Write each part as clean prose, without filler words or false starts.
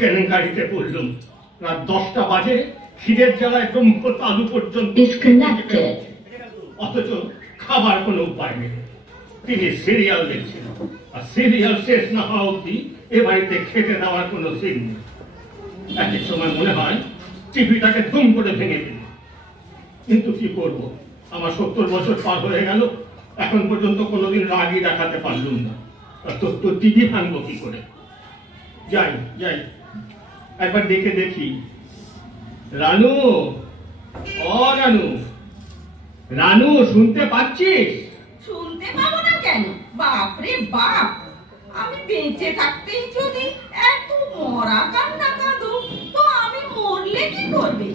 কেলেঙ্কারিতে পড়লুম। রাত 10টা বাজে, খিদের জ্বালায় ব্রহ্ম তালু পর্যন্ত, অথচ খাবার কোনো উপায় নেই। তিনি সিরিয়াল দেখছেন, আর সিরিয়াল শেষ না হওয়া অব্দি এ বাড়িতে খেতে দেওয়ার কোনো সিন নেই। এক এক সময় মনে হয় টিভিটাকে দুম করে ভেঙে দিল। কিন্তু কি করব, আমার 70 বছর পার হয়ে গেল, এখন পর্যন্ত কোনোদিন রাগই দেখাতে পারলুম না। তো টিভি ভাঙবো কি করে? যাই যাই, একবার দেখে দেখি। রানু, ও রানু, রানু, শুনতে পাচ্ছিস? শুনতে পাবো না কেন? বাপরে বাপ, আমি বেঁচে থাকতেই যদি এত মরা কান্না কাঁদো, তো আমি মরলে কি করবে?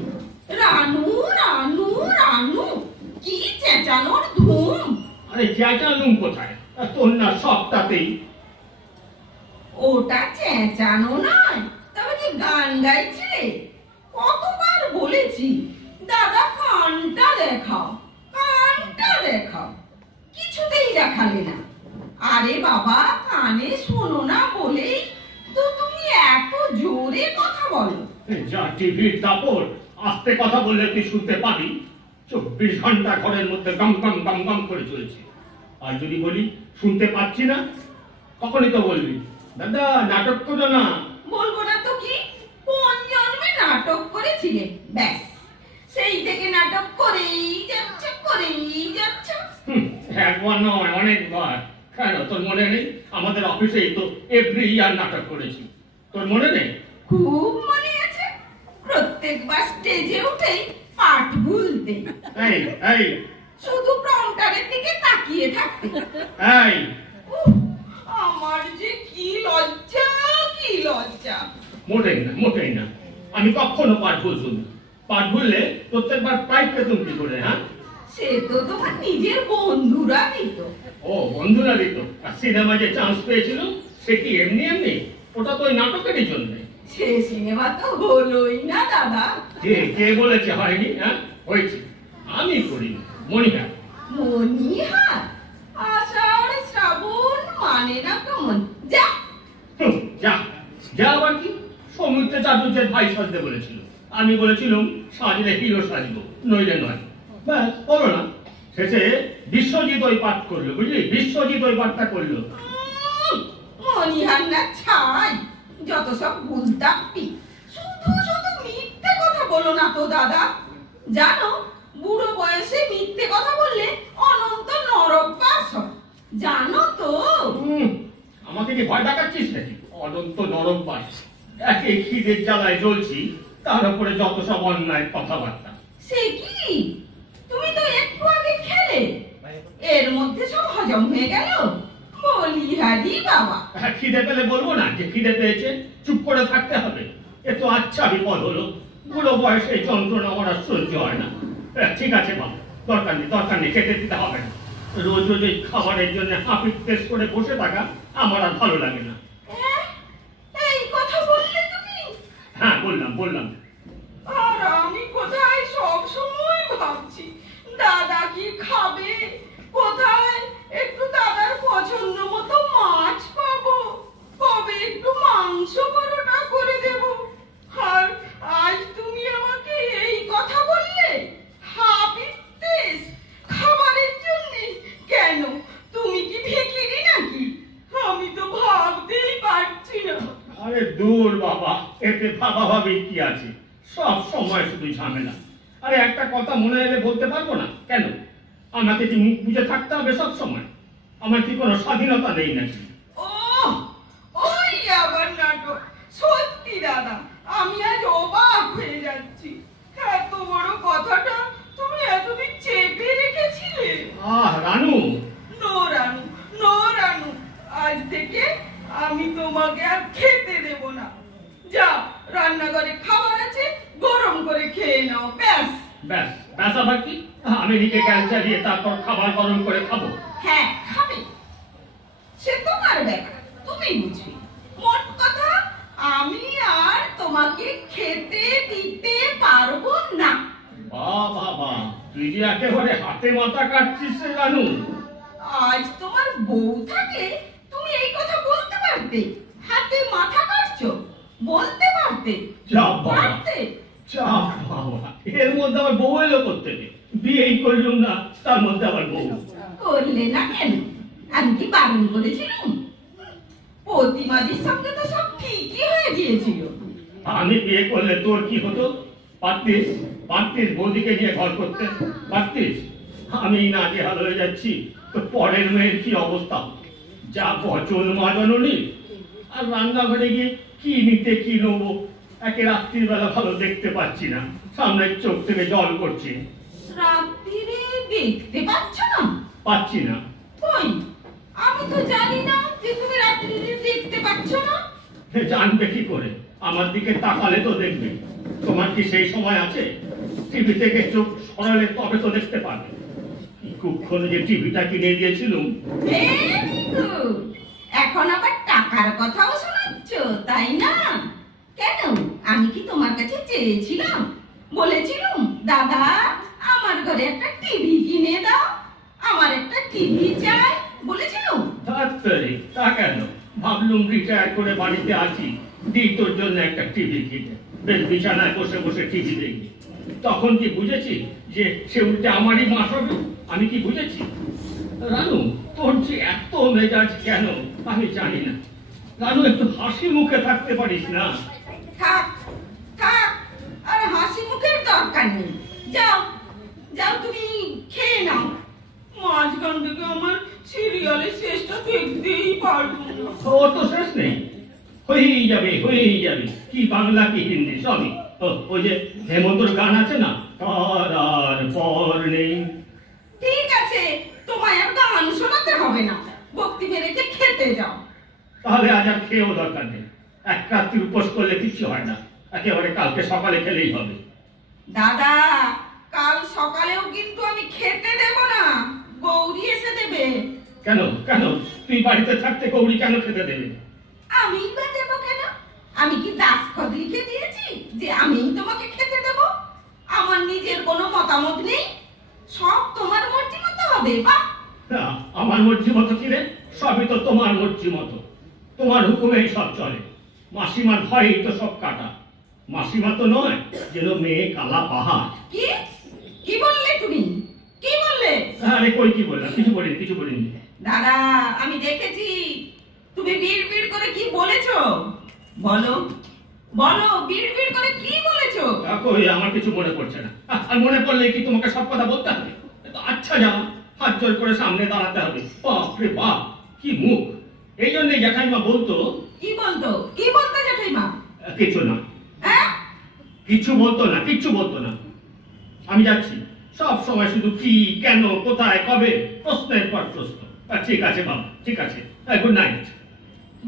রানু রানু রানু, কি চেঁচানোর ধুম! আরে চেঁচালুম কোথায়, তোর না সবটাতেই। ওটা চেঁচানো নয়, তবে কি গান গাইছিলে? কতবার বলেছি দাদা কানটা দেখাও, কানটা দেখাও, কিছুতেই দেখালে না। আরে বাবা, কানে শোনো না বলেই তো তুমি এত জোরে কথা বলো। যা টিভির দাপট, আস্তে কথা বললে তুই শুনতে পাবি। 24 ঘন্টা ঘরের মধ্যে গম গম গম গম করে চলেছে। আর যদি বলি শুনতে পাচ্ছি না, কখনই তো বলবি দাদা নাটক করো না। বলবো না তো কি? কোন জন্মে নাটক করেছিলে? ব্যাস, সেই থেকে নাটক করেই যাচ্ছে, করেই যাচ্ছে। একবার নয়, অনেকবার। কেন তোর মনে নেই? আমাদের অফিসেই তো এভরি ইয়ার নাটক করেছি, তোর মনে নেই? খুব মনে আছে, প্রত্যেকবার স্টেজে উঠেই পাঠ ভুলতে, এই এই শুধু প্রম্পটারের দিকে তাকিয়ে থাকতে। এই আমার যে কি লজ্জা, কি লজ্জা! মোটেই না, মোটেই না। আমি কখনো পাঠ ভুলতুম না। পাঠ ভুললে প্রত্যেকবার প্রাইজ পেতুম কি করে? হ্যাঁ, সে তো তোমার নিজের বন্ধুরা দিত। ও, বন্ধুরা দিত? আর সিনেমা যে চান্স পেয়েছিল সে কি এমনি এমনি? ওটা তো ওই নাটকেরই জন্য। সে সিনেমা তো হলোই না দাদা। কে কে বলেছে হয়নি? হ্যাঁ, হয়েছে। আমি করিনি, মনিহার। মনিহার? আষাঢ় শ্রাবণ মানে না কেমন? যা যা যা, আবার কি? সমুদ্রে চাটুর্যের ভাই সাজতে বলেছিল, আমি বলেছিলাম সাজলে হিরো সাজবো, নইলে নয়। ব্যাস, হলো না। শেষে বিশ্বজিৎ ওই পাঠ করলো, বুঝলি? বিশ্বজিৎ ওই পাঠটা করলো। মনিহার না ছাই, যত সব গুলতাপ্পি। শুধু শুধু মিথ্যে কথা বলো না তো দাদা। জানো, বুড়ো বয়সে মিথ্যে কথা বললে অনন্ত নরক বাস হয়, জানো তো? আমাকে কি ভয় দেখাচ্ছিস নাকি? অনন্ত নরক বাস? একে খিদের জ্বালায় জ্বলছি, তার উপরে যত সব অন্যায় কথাবার্তা। সে কি, তুমি তো একটু আগে খেলে, এর মধ্যে সব হজম হয়ে গেল? বলিহারি বাবা! খিদে পেলে বলবো না যে খিদে পেয়েছে? চুপ করে থাকতে হবে? এ তো আচ্ছা বিপদ হলো। বুড়ো বয়সে যন্ত্রণা আমার আর সহ্য হয় না। ঠিক আছে বাবা, দরকার নেই, দরকার নেই, খেতে দিতে হবে না। রোজ রোজ এই খাবারের জন্য হাঁপিত পেশ করে বসে থাকা আমার আর ভালো লাগে না। এই কথা বললে তুমি? হ্যাঁ, বললাম বললাম। আর আমি কোথায় সব সময় ভাবছি দাদা কি খাবে, কোথায় একটু দাদার পছন্দ মতো মাছ পাবো, কবে একটু মাংস পরোটা করে দেব। আর আজ তুমি আমাকে এই কথা বললে? হাবিতেস খাবারের জন্য? কেন, তুমি কি ভিখিরি নাকি? আমি তো ভাবতেই পারছি না। আরে দূর বাবা, এতে ভাবা ভাবি কি আছে? সব সময় শুধু ঝামেলা। আরে একটা কথা মনে এলে বলতে পারবো না কেন? আমাকে কি মুখ বুঝে থাকতে হবে সব সময়? আমার কি কোনো স্বাধীনতা নেই নাকি? ও, ওই আবার নাটক! সত্যি দাদা, আমি আজ অবাক হয়ে যাচ্ছি। এত বড় কথাটা তুমি এতদিন চেপে রেখেছিলে। রানু! নো রানু, নো রানু, আজ থেকে আমি তোমাকে আর খেতে দেব না। যা, রান্নাঘরে খাবার আছে, গরম করে খেয়ে নাও। ব্যাস ব্যাস ব্যাস, আবার কি? আমি নিজে গ্যাস জ্বালিয়ে তারপর খাবার গরম করে খাবো? হ্যাঁ, খাবে, সে তোমার ব্যাপার, তুমি বুঝবে। মোট কথা, আমি আর তোমাকে খেতে দিতে পারবো না। বাবা, তুই যে একেবারে হাতে মাথা কাটছিস রানু। আজ তোমার বউ থাকলে তুমি এই কথা বলতে পারতে। হাতে মাথা কাটছো, বলতে পারতে। যা বাবা, এর মধ্যে আবার বউ এলো কোত্থেকে? বিয়েই করলুম না, তার মধ্যে আবার বউ। করলে না কেন? আমি কি বারণ করেছিলাম? প্রতিমাদির সঙ্গে তো সব ঠিকই হয়ে গিয়েছিল। আমি বিয়ে করলে তোর কি হতো? পারতিস, পারতিস বৌদিকে নিয়ে ঘর করতে পারতিস। আমি নাজেহাল হয়ে যাচ্ছি, তো পরের মেয়ের কি অবস্থা? যা বচন মা জননী। আর রান্নাঘরে গিয়ে কি নিতে কি নেবো, একে রাত্রির বেলা ভালো দেখতে পাচ্ছি না, সামনের চোখ থেকে জল করছে। রাত্রিরে দেখতে পাচ্ছ না? পাচ্ছি না। কই, আমি তো জানি না যে তুমি রাত্রিরে দেখতে পাচ্ছ না। জানবে কি করে? আমার দিকে তাকালে তো দেখবে। তোমার কি সেই সময় আছে? টিভি থেকে চোখ সরালে তবে তো দেখতে পাবে। কুক্ষণ যে টিভিটা কিনে দিয়েছিলাম। Very good. এখন আবার টাকার কথাও শোনাচ্ছ, তাই না? কেন, আমি কি তোমার কাছে চেয়েছিলাম? বলেছিলাম দাদা আমার ঘরে একটা টিভি কিনে দাও, আমার একটা টিভি চাই, বলেছিলাম? তাড়াতাড়ি তা কেন? ভাবলুম রিটায়ার করে বাড়িতে আছি, দিই তোর জন্য একটা টিভি কিনে, বেশ বিছানায় বসে বসে টিভি দেখবি। তখন কি বুঝেছি যে সে উল্টে আমারই মাস হবে? আমি কি বুঝেছি? রানু, তোর যে এত মেজাজ কেন আমি জানি না। রানু, একটু হাসি মুখে থাকতে পারিস না? থাক থাক, আর হাসি মুখের দরকার নেই। যাও যাও, তুমি খেয়ে নাও। মাঝখান থেকে আমার সিরিয়ালের শেষটা দেখতেই পারবো না। ওর তো শেষ নেই, হয়েই যাবে হয়েই যাবে। কি বাংলা কি হিন্দি সবই। ওই যে হেমন্তর গান আছে না, তার আর পর নেই। ঠিক আছে, তোমায় আর গান শোনাতে হবে না, ভক্তি মেরেকে খেতে যাও। তাহলে আজ আর খেয়েও দরকার নেই। এক রাত্রি উপোস করলে কিছু হয় না, একেবারে কালকে সকালে খেলেই হবে। দাদা, কাল সকালেও কিন্তু আমি খেতে দেব না, গৌরী এসে দেবে। কেন কেন? তুই বাড়িতে থাকতে গৌরী কেন খেতে দেবে? আমি বা দেব কেন? আমি কি দাসখত লিখে দিয়েছি যে আমিই তোমাকে খেতে দেব? আমার নিজের কোনো মতামত নেই, সব তোমার মর্জি মতো হবে। বা না, আমার মর্জি মতো কি রে? সবই তো তোমার মর্জি মতো। তোমার হুকুমেই সব চলে। মাসিমার ভয়েই তো সব কাটা। মাসিমা তো নয় যেন মেয়ে কালা পাহাড়। কি কি বললে তুমি? কি বললে? আরে কই কি বললাম? কিছু বলিনি, কিছু বলিনি। দাদা, আমি দেখেছি তুমি বিড়বিড় করে কি বলেছো। বলো বলো, বিড়বিড় করে কি বলেছো? কই, আমার কিছু মনে পড়ছে না। আর মনে পড়লে কি তোমাকে সব কথা বলতে হবে? আচ্ছা যাও, হাত জোর করে সামনে দাঁড়াতে হবে। বাপ রে বাপ, কি মুখ! এই জন্যই জ্যাঠাইমা বলতো। কি বলতো? কি বলতো জেঠিমা? কিছু না, হ্যাঁ? কিছু বলতো না, কিচ্ছু বলতো না। আমি যাচ্ছি। সব সময় শুধু কি, কেন, কোথায়, কবে, প্রশ্নের পর প্রশ্ন। ঠিক আছে বাবা, ঠিক আছে। Good night.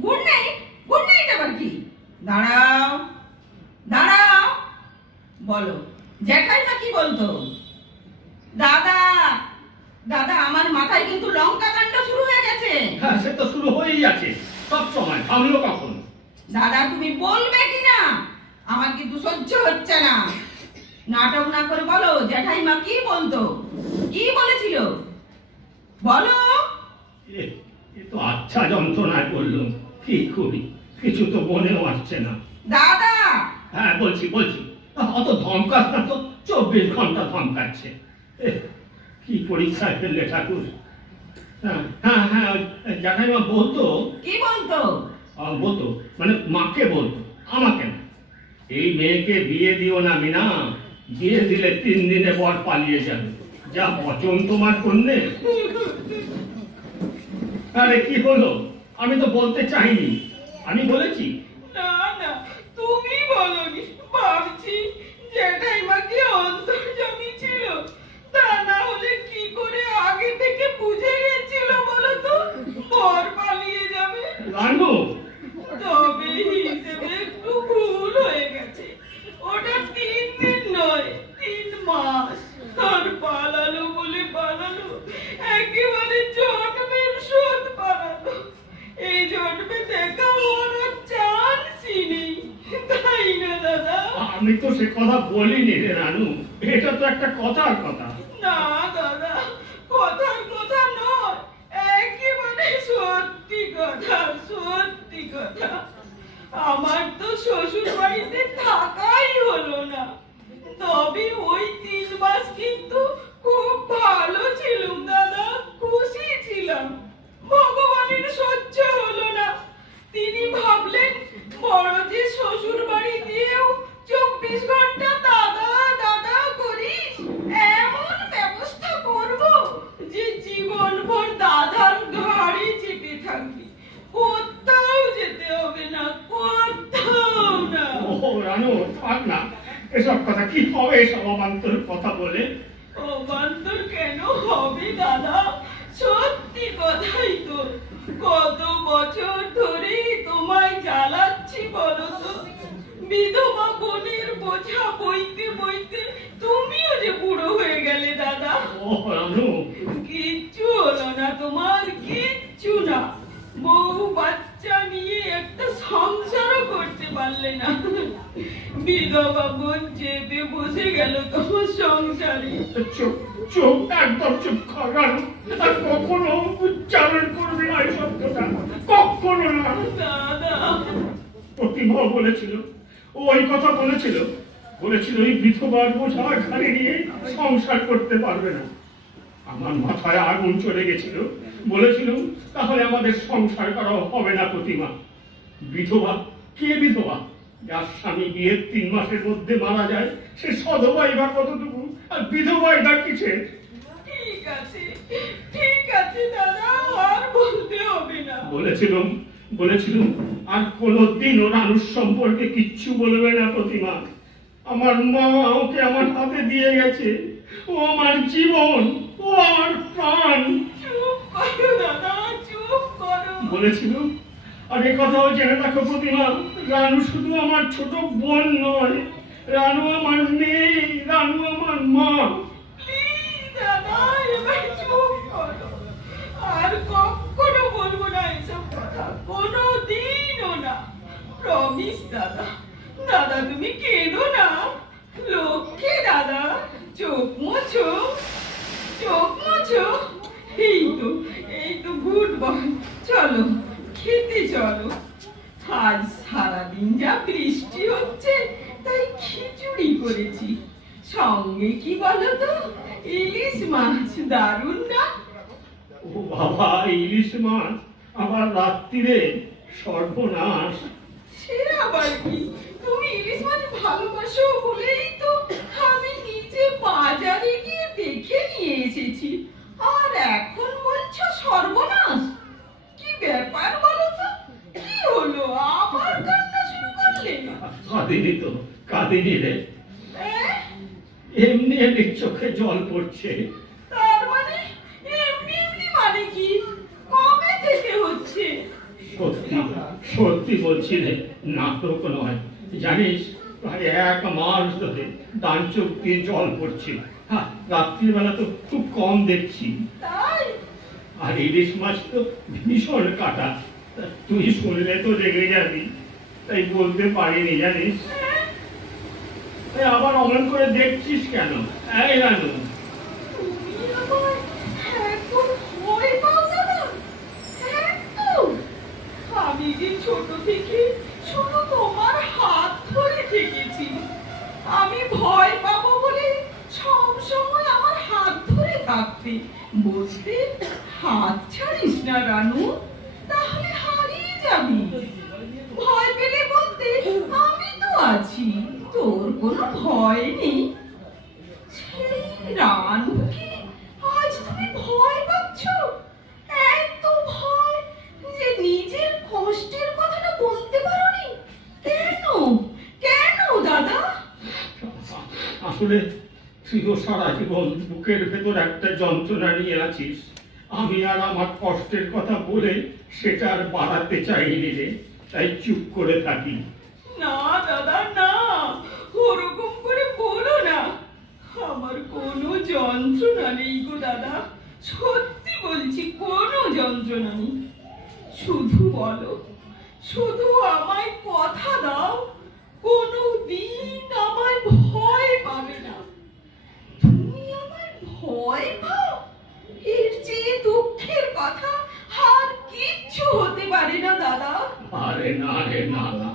Good night? Good night আবার কি? দাঁড়াও দাঁড়াও, বলো জ্যাঠাইমা কি বলতো? দাদা দাদা, আমার মাথায় কিন্তু লঙ্কা কাণ্ড শুরু হয়ে গেছে। হ্যাঁ, সে তো শুরু হয়েই আছে সব সময়। থামলো কখন? দাদা, তুমি বলবে কি না? আমার কিন্তু সহ্য হচ্ছে না। নাটক না করে বলো জ্যাঠাইমা কি বলতো, কি বলেছিল? বলো। এ তো আচ্ছা যন্ত্রণায় পড়লো। কি করি, কিছু তো মনেও আসছে না। দাদা। হ্যাঁ, বলছি বলছি। অত ধমকাস না তো, 24 ঘন্টা ধমকাচ্ছে। কি পরীক্ষায় ফেললে ঠাকুর। হ্যাঁ হ্যাঁ হ্যাঁ, জ্যাঠাইমা বলতো। কি বলতো? বলতো মানে মাকে বলতো, আমাকে না। এই মেয়েকে বিয়ে দিও না মিনা, বিয়ে দিলে 3 দিনে বর পালিয়ে যাবে। যা বচন তোমার কন্যে। আরে কি হলো? আমি তো বলতে চাইনি। আমি বলেছি? না না, তুমি বলোনি। ভাবছি জ্যাঠাইমা কি অন্তর্যামী ছিল, তা না হলে কি করে আগে থেকে বুঝে গেছিল বলো তো বর পালিয়ে যাবে? রানু, তবে হিসেবে একটু ভুল হয়ে গেছে। ওটা 3 দিন নয়, 3 মাস। আর পালালো বলে পালালো, একেবারে জন্মের শোধ পালালো। এই জন্মে দেখা হওয়ার চান্সই নেই, তাই না দাদা? আমি তো সে কথা বলিনি রে রানু। এটা তো একটা কথার কথা। না দাদা, কথার কথা নয়, একেবারে সত্যি কথা, সত্যি কথা। আমার তো শ্বশুর বাড়িতে থাকাই থাকবি, কোথাও যেতে হবে না, কোথাও না। ও রানু, থাক না এসব কথা। কি হবে এসব অবান্তর কথা বলে? অবান্তর কেন হবে দাদা? সত্যি কথাই তো। কত বছর ধরে তোমায় জ্বালাচ্ছি বলো তো। বিধবা বোনের বোঝা বইতে বইতে তুমিও যে বুড়ো হয়ে গেলে দাদা। ও রানু, কিচ্ছু হলো না তোমার, কিচ্ছু না। বউ বাচ্চা নিয়ে একটা সংসারও করতে পারলে না। বিধবা বোন চেপে বসে গেল তোমার সংসারে। চুপ চুপ, একদম চুপ কর রানু। আর কখনো উচ্চারণ করবি না এই শব্দটা, কখনো না। দাদা, প্রতিভা বলেছিল, ওই কথা বলেছিল, ওই বিধবার বোঝা ঘাড়ে নিয়ে সংসার করতে পারবে না। আমার মাথায় আগুন চলে গেছিল। বলেছিল তাহলে আমাদের সংসার করা হবে না প্রতিমা। বিধবা? কে বিধবা? যার স্বামী বিয়ের 3 মাসের মধ্যে মারা যায়, সে সধবাই বা কতটুকু, আর বিধবাই বা কিসের? ঠিক আছে দাদা, আর বলতে হবে না। বলেছিলাম আর কোনদিন ও রানুর সম্পর্কে কিচ্ছু বলবে না প্রতিমা। আমার মা ওকে আমার হাতে দিয়ে গেছে, ও আমার জীবন, ও আমার প্রাণ। চুপ করো দাদা, চুপ করো। বলেছিলাম। আর এ কথাও জেনে রাখো প্রতিমা, রানু শুধু আমার ছোট বোন নয়, রানু আমার মেয়ে, রানু আমার মা। প্লিজ দাদা, এবার চুপ করো। আর কখনো বলবো না এসব কথা, কোনোদিনও না। প্রমিস দাদা। দাদা তুমি কেঁদো না, লক্ষ্মী দাদা। চোখ মোছো, চোখ মোছো। এই তো গুড বয়। চলো খেতে চলো। আজ সারাদিন যা বৃষ্টি হচ্ছে, তাই খিচুড়ি করেছি। সঙ্গে কি বলো তো, ইলিশ মাছ। দারুণ না? ও বাবা, ইলিশ মাছ আবার রাত্রিরে? সর্বনাশ। সে আবার কি, তুমি ইলিশ মাছ ভালোবাসো বলেই তো আমি নিজে বাজারে গিয়ে দেখে নিয়ে এসেছি। আর এখন বলছো সর্বনাশ? কি ব্যাপার বলো তো? কি হলো, আবার কান্না শুরু করলে? কাঁদিনি তো, কাঁদিনি রে। এমনি এমনি চোখে জল পড়ছে। তার মানে এমনি এমনি মানে কি? কবে থেকে হচ্ছে? সত্যি বলছি রে, নাটক নয়। জানিস, প্রায় 1 মাস ধরে ডান চোখ দিয়ে জল পড়ছে। হ্যাঁ, রাত্রিবেলা তো খুব কম দেখছি। তাই? আর ইলিশ মাছ তো ভীষণ কাটা, তুই শুনলে তো রেগে যাবি, তাই বলতে পারিনি জানিস। আবার অমন করে দেখছিস কেন? এই রানু, তুমি আবার এখন ভয় পাও দাদা? আমি যে ছোট থেকে শুধু তোমার হাত ধরে থেকেছি। আমি ভয় পাবো বলে সব সময় আমার হাত ধরে থাকতে বলতে, হাত ছাড়িস না রানু, তাহলে হারিয়ে যাবি। ভয় পেলে বলতে, আমি তো আছি, তোর কোনো ভয় নেই। সেই রানুকে আজ তুমি ভয় পাচ্ছ? এত ভয় যে নিজের কষ্টের কথাটা বলতে পারোনি? কেন কেন দাদা? আসলে তুইও সারা জীবন বুকের ভেতর একটা যন্ত্রণা নিয়ে আছিস। আমি আর আমার কষ্টের কথা বলে সেটা আর বাড়াতে চাইনি রে, তাই চুপ করে থাকি। না দাদা না, ওরকম করে বলো না। আমার কোনো যন্ত্রণা নেই গো দাদা, সত্যি বলছি, কোনো যন্ত্রণা নেই। শুধু বলো, শুধু আমায় কথা দাও, কোনো দিন আমায় ভয় পাবে না। তুমি আমায় ভয় পাও? এর চেয়ে দুঃখের কথা আর কিচ্ছু হতে পারে না দাদা। আরে না রে, না না,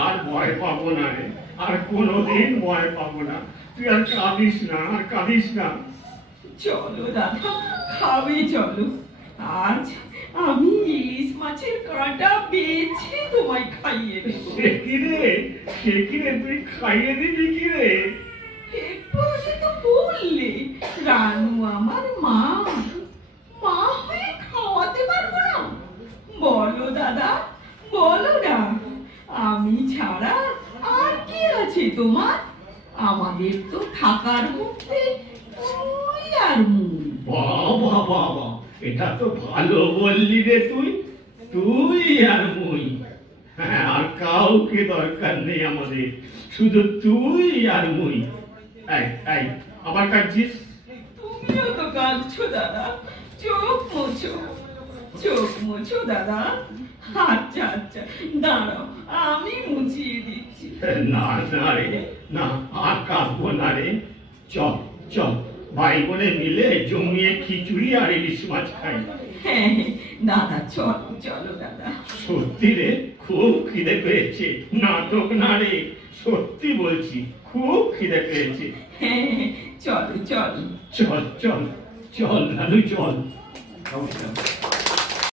আর ভয় পাবো না রে, আর কোনোদিন ভয় পাবো না। তুই আর কাঁদিস না, আর কাঁদিস না। চলো দাদা, খাবে চলো। আজ আমি ইলিশ মাছের কাঁটা বেছে তোমায় খাইয়ে দেবো। সে কি রে, তুই খাইয়ে দিবি কি রে? একটু আগে তো বললে রানু আমার মা, মা হয়ে খাওয়াতে পারবো না? তোমার? আমাদের তো থাকার মধ্যে তুই আর মুই। বাবা বাবা, এটা তো ভালো বললি রে তুই। তুই আর মুই, হ্যাঁ, আর কাউকে দরকার নেই আমাদের, শুধু তুই আর মুই। এই এই, আবার কাঁদছিস? তুমিও তো কাঁদছো দাদা, চোখ মোছো, চোখ মোছো দাদা। আচ্ছা আচ্ছা, দাঁড়াও, আমি মুছিয়ে দিচ্ছি। না না রে, না, আর কাঁদবো না রে। চল চল, ভাই বোনে মিলে জমিয়ে খিচুড়ি আর ইলিশ মাছ খাই। হ্যাঁ হ্যাঁ, দাদা চলো চলো দাদা। সত্যি রে, খুব খিদে পেয়েছে, নাটক না রে, সত্যি বলছি, খুব খিদে পেয়েছে। হ্যাঁ হ্যাঁ, চলো চলো। চল চল চল, নানু চল।